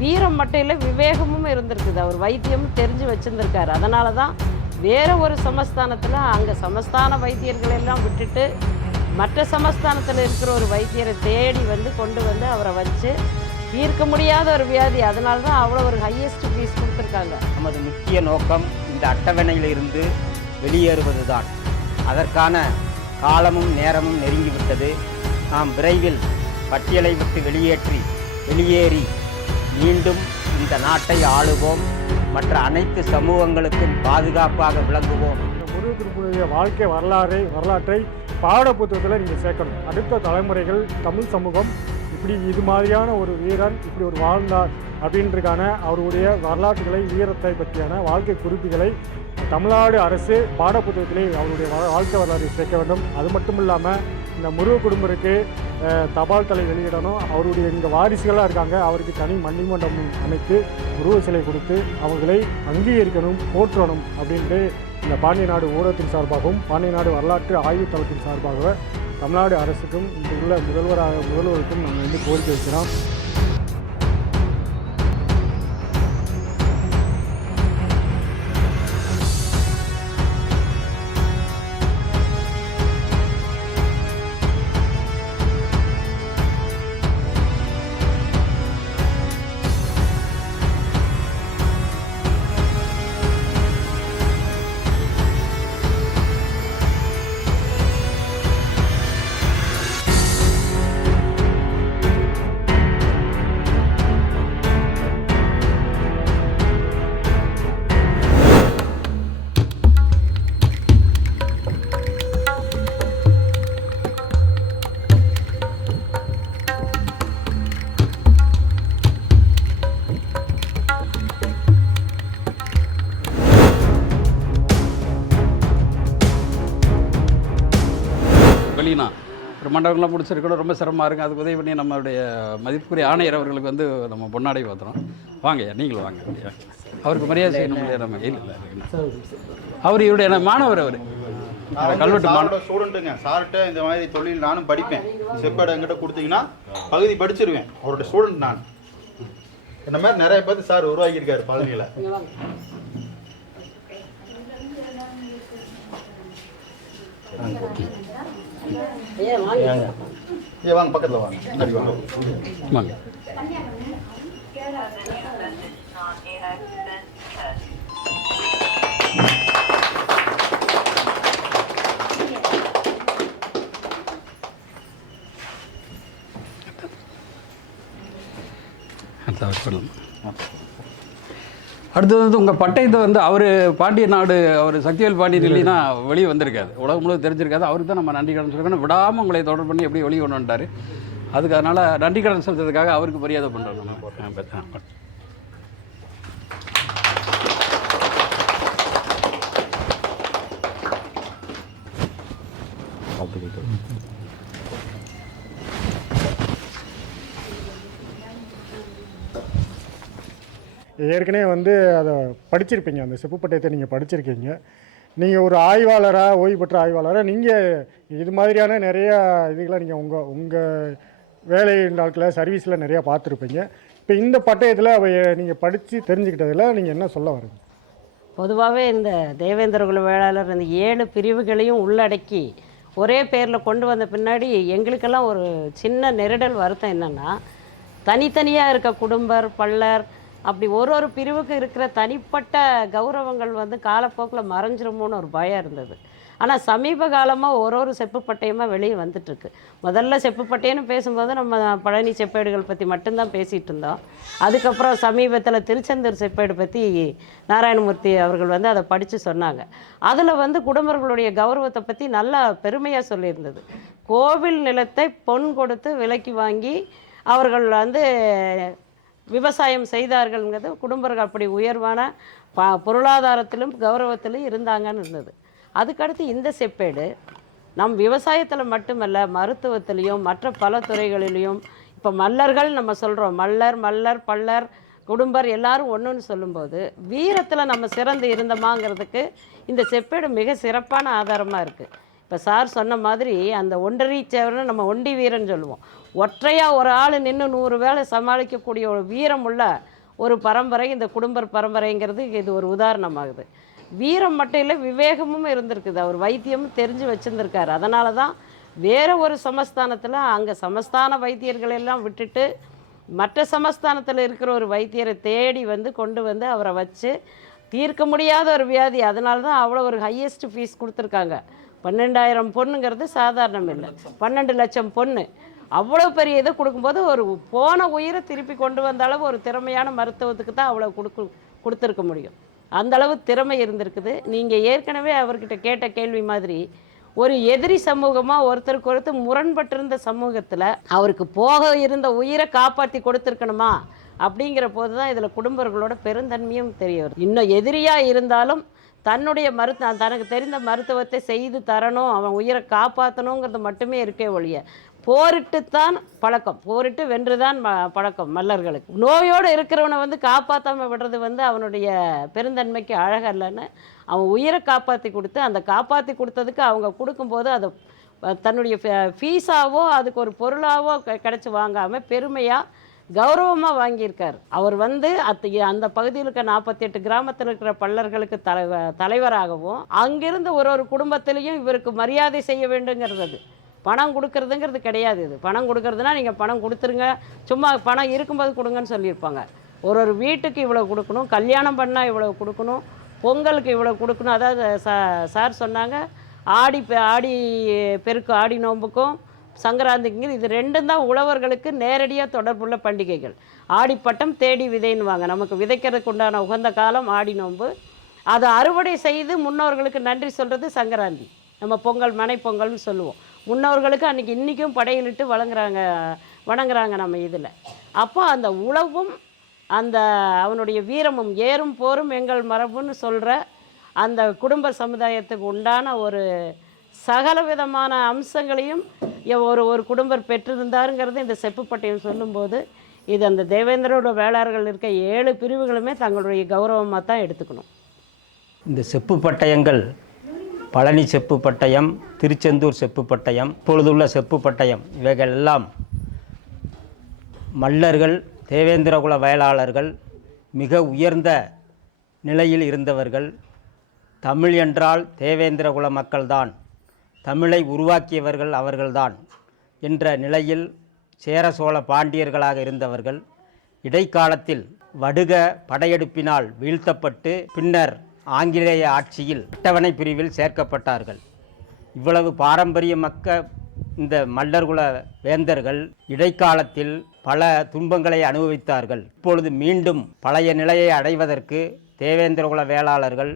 வீரம் மட்டும் இல்லை, விவேகமும் இருந்திருக்குது. அவர் வைத்தியமும் தெரிஞ்சு வச்சுருந்துருக்காரு. அதனால தான் வேறு ஒரு சமஸ்தானத்தில் அங்கே சமஸ்தான வைத்தியர்கள் எல்லாம் விட்டுட்டு மற்ற சமஸ்தானத்தில் இருக்கிற ஒரு வைத்தியரை தேடி வந்து கொண்டு வந்து அவரை வச்சு தீர்க்க முடியாத ஒரு வியாதி. அதனால தான் அவ்வளோ ஒரு ஹையஸ்ட் ஃபீஸ் கொடுத்துருக்காங்க. நமது முக்கிய நோக்கம் இந்த அட்டவணையிலிருந்து வெளியேறுவது தான். அதற்கான காலமும் நேரமும் நெருங்கிவிட்டது. நாம் விரைவில் பட்டியலை விட்டு வெளியேறி மீண்டும் இந்த நாட்டை ஆளுவோம். மற்ற அனைத்து சமூகங்களுக்கும் பாதுகாப்பாக விளங்குவோம். முருகனுடைய வாழ்க்கை வரலாற்றை பாடப்புத்தகத்தில் நீங்கள் சேர்க்கணும். அடுத்த தலைமுறைகள் தமிழ் சமூகம் இப்படி இது மாதிரியான ஒரு வீரன் இப்படி ஒரு வாழ்ந்தார் அப்படின்றதுக்கான அவருடைய வரலாற்றுகளை, வீரத்தை பற்றியான வாழ்க்கை குறிப்புகளை தமிழ்நாடு அரசு பாடப்புத்தகத்திலே அவருடைய வாழ்க்கை வரலாறை சேர்க்க வேண்டும். அது மட்டும் இல்லாமல் இந்த முருக குடும்பருக்கு தபால் தலை வெளியிடணும். அவருடைய இங்கே வாரிசுகளாக இருக்காங்க, அவருக்கு தனி மணிமண்டபம் அமைத்து உருவ சிலை கொடுத்து அவர்களை அங்கீகரிக்கணும், போற்றணும் அப்படின்ட்டு இந்த பாண்டிய நாடு ஊடகத்தின் சார்பாகவும் பாண்டிய நாடு வரலாற்று ஆய்வு தளத்தின் சார்பாக தமிழ்நாடு அரசுக்கும் இங்கு உள்ள முதல்வருக்கும் நாங்கள் வந்து கோரிக்கை வைக்கிறோம். வெளியினா ஒரு மண்டபங்கள்லாம் முடிச்சிருக்கணும், ரொம்ப சிரமமாக இருக்குது. அதுக்கு உதவி பண்ணி நம்மளுடைய மதிப்புக்குரிய ஆணையர் அவர்களுக்கு வந்து நம்ம பொன்னாடை பார்த்துறோம். வாங்கய்யா, நீங்களும் வாங்க. அவருக்கு மரியாதை செய்யணும் இல்லையா? நம்ம இல்லை, அவர் இவருடைய மாணவர். அவர் கல்வெட்டு மாணவர் ஸ்டூடெண்ட்டுங்க. சார்கிட்ட இந்த மாதிரி தொழில் நானும் படிப்பேன். செப்பேடு என்கிட்ட கொடுத்தீங்கன்னா பகுதி படிச்சிருவேன். அவருடைய ஸ்டூடெண்ட் நான். இந்த மாதிரி நிறைய பேர் சார் உருவாக்கியிருக்காரு பழனியில். வாங்க, பக்கத்தில் வாங்க. வாங்க. அடுத்தது வந்து உங்கள் பட்டயத்தை வந்து அவர் பாண்டிய நாடு, அவர் சக்திவேல் பாண்டியன் இல்லைன்னா வெளியே வந்திருக்காது, உலகம் முழுவதும் தெரிஞ்சிருக்காது. அவருக்கு தான் நம்ம நன்றி கடன் சொல்லிக்கணும். விடாமல் உங்களை தொடர்பு பண்ணி எப்படி வெளியே கொண்டு வந்துட்டார். அதுக்கு அதனால் நன்றி கடன் செலுத்துறதுக்காக அவருக்கு மரியாதை பண்ணுறோம் நம்ம. ஏற்கனவே வந்து அதை படிச்சிருப்பீங்க, அந்த செப்பு பட்டயத்தை நீங்கள் படிச்சிருக்கீங்க. நீங்கள் ஒரு ஆய்வாளராக, ஓய்வு பெற்ற ஆய்வாளராக நீங்கள் இது மாதிரியான நிறையா இதுகளை நீங்கள் உங்கள் வேலை நாட்களில் சர்வீஸில் நிறையா பார்த்துருப்பீங்க. இப்போ இந்த பட்டயத்தில் நீங்கள் படித்து தெரிஞ்சுக்கிட்டதில் நீங்கள் என்ன சொல்ல வரீங்க? பொதுவாகவே இந்த தேவேந்திர குல வேளாளர் இந்த 7 பிரிவுகளையும் உள்ளடக்கி ஒரே பேரில் கொண்டு வந்த பின்னாடி எங்களுக்கெல்லாம் ஒரு சின்ன நெருடல் வருத்தம் என்னென்னா, தனித்தனியாக இருக்க குடும்பர், பள்ளர், அப்படி ஒரு பிரிவுக்கு இருக்கிற தனிப்பட்ட கௌரவங்கள் வந்து காலப்போக்கில் மறைஞ்சிருமோன்னு ஒரு பயம் இருந்தது. ஆனால் சமீப காலமாக ஒரு செப்பு பட்டயமாக வெளியே வந்துட்டுருக்கு. முதல்ல செப்பு பட்டயம்னு பேசும்போது நம்ம பழனி செப்பேடுகள் பற்றி மட்டும்தான் பேசிகிட்டு இருந்தோம். அதுக்கப்புறம் சமீபத்தில் திருச்செந்தூர் செப்பேடு பற்றி நாராயணமூர்த்தி அவர்கள் வந்து அதை படித்து சொன்னாங்க. அதில் வந்து குடும்பர்களுடைய கௌரவத்தை பற்றி நல்லா பெருமையாக சொல்லியிருந்தது. கோவில் நிலத்தை பொன் கொடுத்து விலைக்கு வாங்கி அவர்கள் வந்து விவசாயம் செய்தார்கள்ங்கிறது, குடும்பர்கள் அப்படி உயர்வான பொருளாதாரத்திலும் கௌரவத்திலும் இருந்தாங்கன்னு இருந்தது. அதுக்கடுத்து இந்த செப்பேடு நம் விவசாயத்தில் மட்டுமல்ல, மருத்துவத்திலையும் மற்ற பல துறைகளிலையும், இப்போ மல்லர்கள் நம்ம சொல்கிறோம், மல்லர் பள்ளர் குடும்பர் எல்லாரும் ஒன்றுன்னு சொல்லும்போது வீரத்தில் நம்ம சிறந்து இருந்தோமாங்கிறதுக்கு இந்த செப்பேடு மிக சிறப்பான ஆதாரமாக இருக்குது. இப்போ சார் சொன்ன மாதிரி அந்த ஒன்றரிச்சவர்னு நம்ம ஒண்டி வீரன் சொல்லுவோம். ஒற்றையாக ஒரு ஆள் நின்று 100 வேலை சமாளிக்கக்கூடிய ஒரு வீரம் உள்ள ஒரு பரம்பரை இந்த குடும்ப பரம்பரைங்கிறது இது ஒரு உதாரணமாகுது. வீரம் மட்டும் இல்லை, விவேகமும் இருந்திருக்குது. அவர் வைத்தியமும் தெரிஞ்சு வச்சுருந்துருக்காரு. அதனால தான் வேறு ஒரு சமஸ்தானத்தில் அங்கே சமஸ்தான வைத்தியர்கள் எல்லாம் விட்டுட்டு மற்ற சமஸ்தானத்தில் இருக்கிற ஒரு வைத்தியரை தேடி வந்து கொண்டு வந்து அவரை வச்சு தீர்க்க முடியாத ஒரு வியாதி. அதனால தான் அவ்வளோ ஒரு ஹையஸ்ட் ஃபீஸ் கொடுத்துருக்காங்க. 12,000 பொண்ணுங்கிறது சாதாரணம் இல்லை, 12 லட்சம் பொண்ணு. அவ்வளோ பெரிய இதை கொடுக்கும்போது ஒரு போன உயிரை திருப்பி கொண்டு வந்த அளவு ஒரு திறமையான மருத்துவத்துக்கு தான் அவ்வளோ கொடுத்துருக்க முடியும். அந்தளவு திறமை இருந்திருக்குது. நீங்கள் ஏற்கனவே அவர்கிட்ட கேட்ட கேள்வி மாதிரி ஒரு எதிரி சமூகமாக ஒருத்தருக்கு ஒருத்தர் முரண்பட்டிருந்த சமூகத்தில் அவருக்கு போக இருந்த உயிரை காப்பாற்றி கொடுத்துருக்கணுமா அப்படிங்கிற போது தான் இதில் குடும்பங்களோட பெருந்தன்மையும் தெரிய வருது. இன்னும் எதிரியாக இருந்தாலும் தன்னுடைய தனக்கு தெரிந்த மருத்துவத்தை செய்து தரணும், அவன் உயிரை காப்பாற்றணுங்கிறது மட்டுமே இருக்கே ஒழிய போரிட்டுத்தான் பழக்கம், போரிட்டு வென்றுதான் பழக்கம் மல்லர்களுக்கு. நோயோடு இருக்கிறவனை வந்து காப்பாற்றாமல் விடுறது வந்து அவனுடைய பெருந்தன்மைக்கு அழகல்லன்னு அவன் உயிரை காப்பாற்றி கொடுத்து அந்த காப்பாற்றி கொடுத்ததுக்கு அவங்க கொடுக்கும்போது அதை தன்னுடைய ஃபீஸாவோ அதுக்கு ஒரு பொருளாவோ கிடச்சி வாங்காமல் பெருமையாக கௌரவமாக வாங்கியிருக்கார். அவர் வந்து அந்த பகுதியில் இருக்க 48 கிராமத்தில் இருக்கிற பல்லர்களுக்கு தலைவராகவும் அங்கிருந்து ஒரு குடும்பத்திலையும் இவருக்கு மரியாதை செய்ய வேண்டுங்கிறது. பணம் கொடுக்கறதுங்கிறது கிடையாது. இது பணம் கொடுக்கறதுனா நீங்கள் பணம் கொடுத்துருங்க, சும்மா பணம் இருக்கும்போது கொடுங்கன்னு சொல்லியிருப்பாங்க. ஒரு வீட்டுக்கு இவ்வளோ கொடுக்கணும், கல்யாணம் பண்ணால் இவ்வளோ கொடுக்கணும், பொங்கலுக்கு இவ்வளோ கொடுக்கணும். அதாவது சார் சொன்னாங்க ஆடி பெருக்கு ஆடி நோம்புக்கும் சங்கராந்திக்குங்கிறது இது ரெண்டும் தான் உழவர்களுக்கு நேரடியாக தொடர்புள்ள பண்டிகைகள். ஆடிப்பட்டம் தேடி விதைன்னுவாங்க. நமக்கு விதைக்கிறதுக்கு உண்டான உகந்த காலம் ஆடி நோம்பு. அதை அறுவடை செய்து முன்னோர்களுக்கு நன்றி சொல்கிறது சங்கராந்தி. நம்ம பொங்கல் மனை பொங்கல்னு சொல்லுவோம். முன்னோர்களுக்கு அன்றைக்கி இன்றைக்கும் படையலிட்டு வணங்குறாங்க நம்ம இதில். அப்போ அந்த உழவும் அந்த அவனுடைய வீரமும் ஏறும் போரும் எங்கள் மரபுன்னு சொல்கிற அந்த குடும்ப சமுதாயத்துக்கு உண்டான ஒரு சகல விதமான அம்சங்களையும் ஒரு குடும்பர் பெற்றிருந்தாருங்கிறது இந்த செப்புப்பட்டயம் சொல்லும்போது இது அந்த தேவேந்திரோட வேளாளர்கள் இருக்க 7 பிரிவுகளுமே தங்களுடைய கௌரவமாக தான் எடுத்துக்கணும். இந்த செப்பு பட்டயங்கள் பழனி செப்பு பட்டயம், திருச்செந்தூர் செப்பு பட்டயம், இப்பொழுதுள்ள செப்பு பட்டயம் இவைகள் எல்லாம் மல்லர்கள், தேவேந்திரகுல வேளாளர்கள், மிக உயர்ந்த நிலையில் இருந்தவர்கள். தமிழ் என்றால் தேவேந்திரகுல மக்கள்தான், தமிழை உருவாக்கியவர்கள் அவர்கள்தான் என்ற நிலையில் சேர சோழ பாண்டியர்களாக இருந்தவர்கள் இடைக்காலத்தில் வடுக படையெடுப்பினால் வீழ்த்தப்பட்டு பின்னர் ஆங்கிலேய ஆட்சியில் அட்டவணை பிரிவில் சேர்க்கப்பட்டார்கள். இவ்வளவு பாரம்பரியமக்க இந்த மல்லர்குல வேந்தர்கள் இடைக்காலத்தில் பல துன்பங்களை அனுபவித்தார்கள். இப்பொழுது மீண்டும் பழைய நிலையை அடைவதற்கு தேவேந்திரகுல வேளாளர்கள்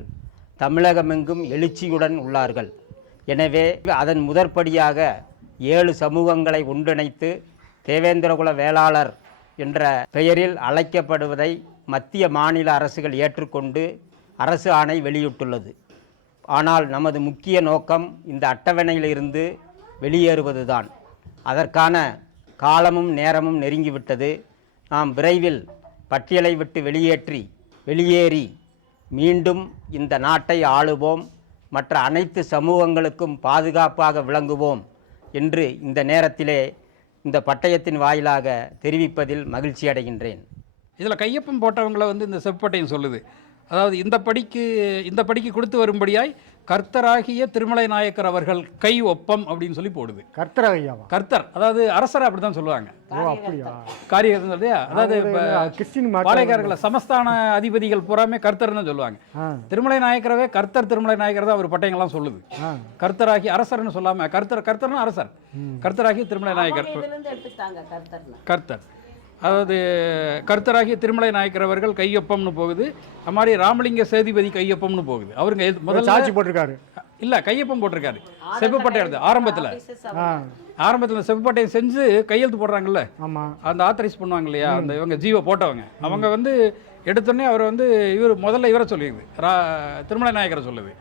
தமிழகமெங்கும் எழுச்சியுடன் உள்ளார்கள். எனவே அதன் முதற்படியாக 7 சமூகங்களை ஒன்றிணைத்து தேவேந்திரகுல வேளாளர் என்ற பெயரில் அழைக்கப்படுவதை மத்திய மாநில அரசுகள் ஏற்றுக்கொண்டு அரசு ஆணை வெளியிட்டுள்ளது. ஆனால் நமது முக்கிய நோக்கம் இந்த அட்டவணையிலிருந்து வெளியேறுவதுதான். அதற்கான காலமும் நேரமும் நெருங்கிவிட்டது. நாம் விரைவில் பட்டியலை விட்டு வெளியேறி மீண்டும் இந்த நாட்டை ஆளுவோம், மற்ற அனைத்து சமூகங்களுக்கும் பாதுகாப்பாக விளங்குவோம் என்று இந்த நேரத்திலே இந்த பட்டயத்தின் வாயிலாக தெரிவிப்பதில் மகிழ்ச்சி அடைகின்றேன். இதில் கையொப்பம் போட்டவங்களை வந்து இந்த செப்பட்டயம் சொல்லுது. அதாவது இந்த படிக்கு கொடுத்து வரும்படியாய் கர்த்தராகிய திருமலை நாயக்கர் அவர்கள் கை ஒப்பம் அப்படின்னு சொல்லி போடுது. கர்த்தர் அதாவது அரசரை அப்படி தான் சொல்லுவாங்க. காரியகர்த்தன் சொல்லியா, அதாவது பாளையக்காரர்களை சமஸ்தான அதிபதிகள் பூராமே கர்த்தர்னு தான் சொல்லுவாங்க. திருமலை நாயக்கரவே கர்த்தர் திருமலை நாயக்கர் தான் அவர் பட்டயங்கள்லாம் சொல்லுது. கர்த்தராகி அரசர்னு சொல்லாம கர்த்தர்னு அரசர், கர்த்தராகி திருமலை நாயக்கர் கர்த்தர். அதாவது கர்த்தராகிய திருமலை நாயக்கர் அவர்கள் கையொப்பம்னு போகுது. அது மாதிரி ராமலிங்க சேதுபதி கையொப்பம்னு போகுது. அவருங்க முதல்ல சாட்சி போட்டிருக்காரு, இல்லை கையொப்பம் போட்டிருக்காரு. செப்புப்பட்டயம் எடுத்து ஆரம்பத்தில் செப்புப்பட்டயம் செஞ்சு கையெழுத்து போடுறாங்கல்ல, அந்த ஆத்தரைஸ் பண்ணுவாங்க இல்லையா, அந்த இவங்க ஜீவோ போட்டவங்க அவங்க வந்து எடுத்தோடனே அவர் வந்து முதல்ல இவரை சொல்லிடுது, திருமலை நாயக்கரை சொல்லுது.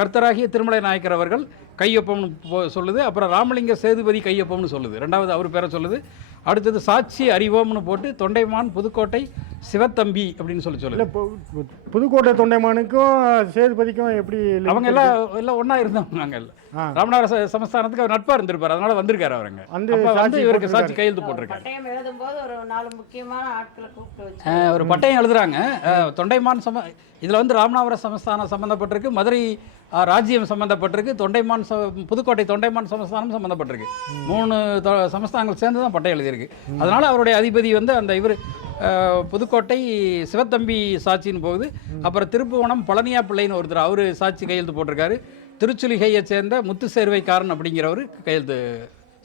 கர்த்தராகிய திருமலை நாயக்கர் அவர்கள் கையொப்பம்னு சொல்லுது. அப்புறம் ராமலிங்க சேதுபதி கையொப்பம்னு சொல்லுது. ரெண்டாவது அவர் பேரை சொல்லுது. அடுத்தது சாட்சி அறிவோம்னு போட்டு தொண்டைமான் புதுக்கோட்டை சிவத்தம்பி அப்படின்னு இல்லை சொல்லுங்க. இப்போ புதுக்கோட்டை தொண்டைமானுக்கும் சேதுபதிக்கும் எப்படி link அவங்க எல்லாம் ஒன்றா இருந்தவங்க. நாங்கள் ஆ. ராமநாதபுரம் சமஸ்தானத்துக்கு அவர் நட்பாக இருந்திருப்பார், அதனால வந்திருக்காரு அவருங்க. வந்து அப்ப சாட்சி இவருக்கு போட்டிருக்காரு. சாட்சி கையெழுத்து போட்டிருக்காரு. பட்டயம் எழுதும்போது ஒரு 4 முக்கியமான ஆட்களை கூப்பிட்டு வச்சு ஒரு பட்டயம் எழுதுறாங்க. தொண்டைமான் இதில் வந்து ராமநாதபுரம் சமஸ்தானம் சம்மந்தப்பட்டிருக்கு, மதுரை ராஜ்யம் சம்மந்தப்பட்டிருக்கு, புதுக்கோட்டை தொண்டைமான் சமஸ்தானம் சம்மந்தப்பட்டிருக்கு. 3 சமஸ்தானங்கள் சேர்ந்து தான் பட்டயம் எழுதியிருக்கு. அதனால அவருடைய அதிபதி வந்து அந்த இவர் புதுக்கோட்டை சிவத்தம்பி சாட்சின்னு போகுது. அப்புறம் திருப்புவனம் பழனியா பிள்ளைன்னு ஒருத்தர் அவர் சாட்சி கையெழுத்து போட்டிருக்காரு. திருச்சுலிகையை சேர்ந்த முத்துசேர்வைக்காரன் அப்படிங்கிறவர்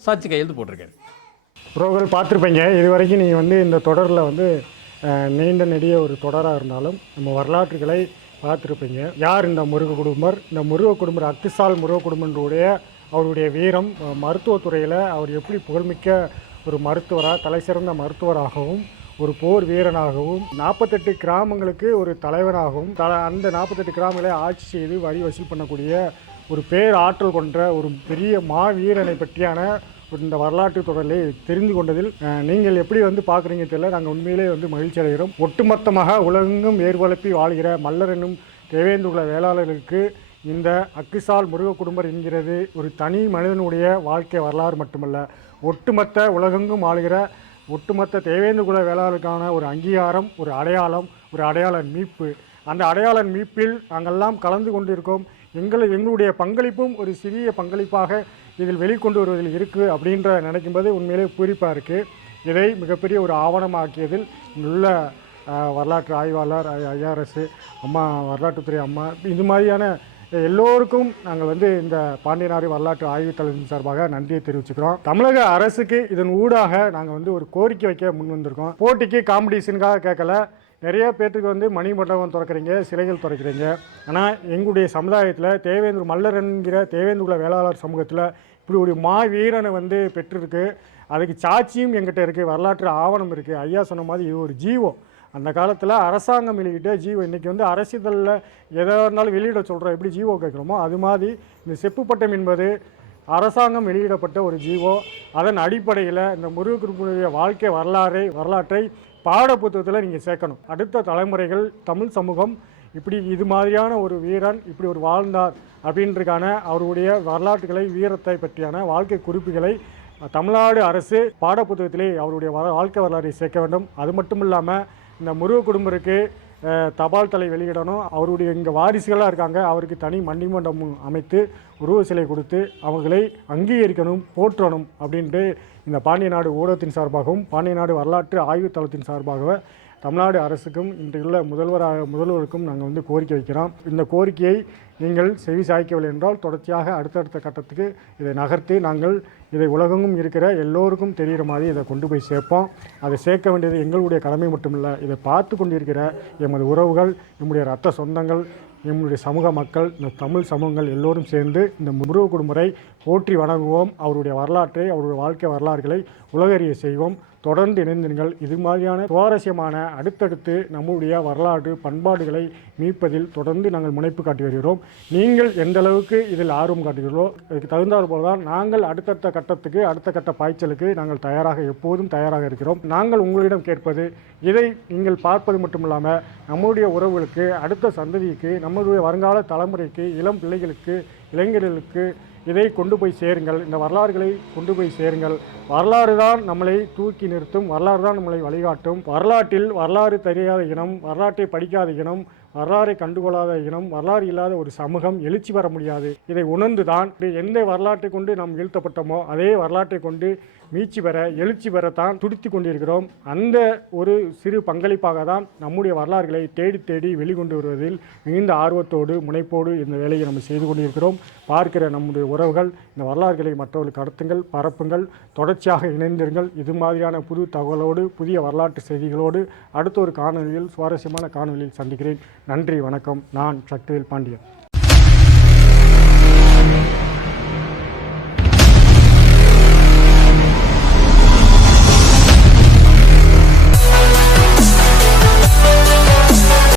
சாட்சி கையெழுத்து போட்டிருக்காரு. புரோகள் பார்த்துருப்பீங்க. இது வரைக்கும் நீங்கள் வந்து இந்த தொடரில் வந்து நீண்ட நெடிய ஒரு தொடராக இருந்தாலும் நம்ம வரலாற்றுகளை பார்த்துருப்பீங்க. யார் இந்த முருக குடும்பர்? இந்த முருக குடும்பர் அக்திசால் முருக குடும்பருடைய அவருடைய வீரம், மருத்துவத்துறையில் அவர் எப்படி புகழ்மிக்க ஒரு மருத்துவராக, தலை சிறந்த மருத்துவராகவும், ஒரு போர் வீரனாகவும், 48 கிராமங்களுக்கு ஒரு தலைவனாகவும், அந்த 48 கிராமங்களை ஆட்சி செய்து வரி வசூல் பண்ணக்கூடிய ஒரு பேர் ஆற்றல் கொண்ட ஒரு பெரிய மாவீரனை பற்றியான இந்த வரலாற்று தொடரிலே தெரிந்து கொண்டதில் நீங்கள் எப்படி வந்து பார்க்குறீங்க தெரியல, நாங்கள் உண்மையிலே வந்து மகிழ்ச்சி அடைகிறோம். ஒட்டுமொத்தமாக உலகெங்கும் ஏர்வலப்பி வாழ்கிற மல்லர் என்னும் தேவேந்திர வேளாளர்களுக்கு இந்த அக்திசால் முருக குடும்பர் என்கிறது ஒரு தனி மனிதனுடைய வாழ்க்கை வரலாறு மட்டுமல்ல, ஒட்டுமொத்த உலகெங்கும் ஆளுகிற ஒட்டுமொத்த தேவேந்திர குல வேளாளருக்கான ஒரு அங்கீகாரம், ஒரு அடையாளம், ஒரு அடையாள மீட்பு. அந்த அடையாள மீட்பில் நாங்கள்லாம் கலந்து கொண்டிருக்கோம். எங்களுடைய பங்களிப்பும் ஒரு சிறிய பங்களிப்பாக இதில் வெளிக்கொண்டு வருவதில் இருக்குது அப்படின்ற நினைக்கும்போது உண்மையிலே பூரிப்பாக இருக்குது. இதை மிகப்பெரிய ஒரு ஆவணமாக்கியதில் இங்குள்ள வரலாற்று ஆய்வாளர் ஐஆர்எஸ் அம்மா, வரலாற்றுத்துறை அம்மா, இது மாதிரியான எல்லோருக்கும் நாங்கள் வந்து இந்த பாண்டியனாறு வரலாற்று ஆய்வுத்தளத்தின் சார்பாக நன்றியை தெரிவிச்சுக்கிறோம். தமிழக அரசுக்கு இதன் ஊடாக நாங்கள் வந்து ஒரு கோரிக்கை வைக்க முன் வந்திருக்கோம். போட்டிக்கு காம்படிஷனுக்காக கேட்கல. நிறைய பேர்த்துக்கு வந்து மணிமண்டபம் திறக்கிறீங்க, சிலைகள் திறக்கிறீங்க. ஆனால் எங்களுடைய சமுதாயத்தில் தேவேந்திர மல்லர் என்கிற தேவேந்திர வேளாளர் சமூகத்தில் இப்படி ஒரு மாவீரனை வந்து பெற்றிருக்கு. அதுக்கு சாட்சியும் எங்கிட்ட இருக்குது, வரலாற்று ஆவணம் இருக்குது. ஐயா சொன்ன மாதிரி இது ஒரு ஜீவம். அந்த காலத்தில் அரசாங்கம் வெளியிட்ட ஜீவோ, இன்றைக்கி வந்து அரசியலில் எதாக இருந்தாலும் வெளியிட சொல்கிறோம், எப்படி ஜீவோ கேட்குறோமோ அது மாதிரி இந்த செப்பு பட்டம் என்பது அரசாங்கம் வெளியிடப்பட்ட ஒரு ஜீவோ. அதன் அடிப்படையில் இந்த முருகனுடைய வாழ்க்கை வரலாற்றை பாடப்புத்தகத்தில் நீங்கள் சேர்க்கணும். அடுத்த தலைமுறைகள் தமிழ் சமூகம் இப்படி இது மாதிரியான ஒரு வீரன் இப்படி ஒரு வாழ்ந்தார் அப்படின்றதுக்கான அவருடைய வரலாற்றுகளை, வீரத்தை பற்றியான வாழ்க்கை குறிப்புகளை தமிழ்நாடு அரசு பாடப்புத்தகத்திலே அவருடைய வாழ்க்கை வரலாறை சேர்க்க வேண்டும். அது மட்டும் இல்லாமல் இந்த முருக குடும்பருக்கு தபால் தலை வெளியிடணும். அவருடைய இங்கே வாரிசுகளாக இருக்காங்க, அவருக்கு தனி மணிமண்டபம் அமைத்து உருவ சிலை கொடுத்து அவர்களை அங்கீகரிக்கணும், போற்றணும் அப்படின்ட்டு இந்த பாண்டிய நாடு ஊடகத்தின் சார்பாகவும் பாண்டிய நாடு வரலாற்று ஆய்வுத்தளத்தின் சார்பாக தமிழ்நாடு அரசுக்கும் இன்றையுள்ள முதல்வருக்கும் நாங்கள் வந்து கோரிக்கை வைக்கிறோம். இந்த கோரிக்கையை நீங்கள் செவி சாய்க்கவில்லை என்றால் தொடர்ச்சியாக அடுத்தடுத்த கட்டத்துக்கு இதை நகர்த்தி நாங்கள் இதை உலகெங்கும் இருக்கிற எல்லோருக்கும் தெரிகிற மாதிரி இதை கொண்டு போய் சேர்ப்போம். அதை சேர்க்க வேண்டியது எங்களுடைய கடமை மட்டுமில்லை, இதை பார்த்து கொண்டிருக்கிற எமது உறவுகள், நம்முடைய இரத்த சொந்தங்கள், நம்முடைய சமூக மக்கள், இந்த தமிழ் சமூகங்கள் எல்லோரும் சேர்ந்து இந்த முருக குடும்பரை போற்றி வணங்குவோம். அவருடைய வரலாற்றை, அவருடைய வாழ்க்கை வரலாறுகளை உலகறிய செய்வோம். தொடர்ந்து இணைந்திருங்கள். இது மாதிரியான சுவாரஸ்யமான அடுத்தடுத்து நம்முடைய வரலாற்று பண்பாடுகளை மீட்பதில் தொடர்ந்து நாங்கள் முனைப்பு காட்டி வருகிறோம். நீங்கள் எந்த அளவுக்கு இதில் ஆர்வம் காட்டுகிறீர்களோ அதுக்கு தகுந்தாற் போல தான் நாங்கள் அடுத்த கட்டத்துக்கு, அடுத்த கட்ட பாய்ச்சலுக்கு நாங்கள் எப்போதும் தயாராக இருக்கிறோம். நாங்கள் உங்களிடம் கேட்பது, இதை நீங்கள் பார்ப்பது மட்டுமில்லாமல் நம்முடைய உறவுகளுக்கு, அடுத்த சந்ததிக்கு, நம்முடைய வருங்கால தலைமுறைக்கு, இளம் பிள்ளைகளுக்கு, இளைஞர்களுக்கு இதை கொண்டு போய் சேருங்கள். இந்த வரலாறுகளை கொண்டு போய் சேருங்கள். வரலாறு தான் நம்மளை தூக்கி நிறுத்தும், வரலாறு தான் நம்மளை வழிகாட்டும். வரலாறு தெரியாத இனம், வரலாற்றை படிக்காத இனம், வரலாறை கண்டுகொள்ளாத இனம், வரலாறு இல்லாத ஒரு சமூகம் எழுச்சி பெற முடியாது. இதை உணர்ந்து தான் எந்த வரலாற்றை கொண்டு நாம் வீழ்த்தப்பட்டோமோ அதே வரலாற்றை கொண்டு மீட்சி பெற, எழுச்சி பெறத்தான் துடித்து கொண்டிருக்கிறோம். அந்த ஒரு சிறு பங்களிப்பாக தான் நம்முடைய வரலாறுகளை தேடி தேடி வெளிக்கொண்டு வருவதில் மிகுந்த ஆர்வத்தோடு, முனைப்போடு இந்த வேலையை நம்ம செய்து கொண்டிருக்கிறோம். பார்க்கிற நம்முடைய உறவுகள் இந்த வரலாறுகளை மற்றவர்களுக்கு கடத்துங்கள், பரப்புங்கள், தொடர்ச்சியாக இணைந்திருங்கள். இது மாதிரியான புது தகவலோடு, புதிய வரலாற்று செய்திகளோடு அடுத்த ஒரு காணொலியில், சுவாரஸ்யமான காணொலியில் சந்திக்கிறேன். நன்றி, வணக்கம். நான் சக்திவேல் பாண்டியன்.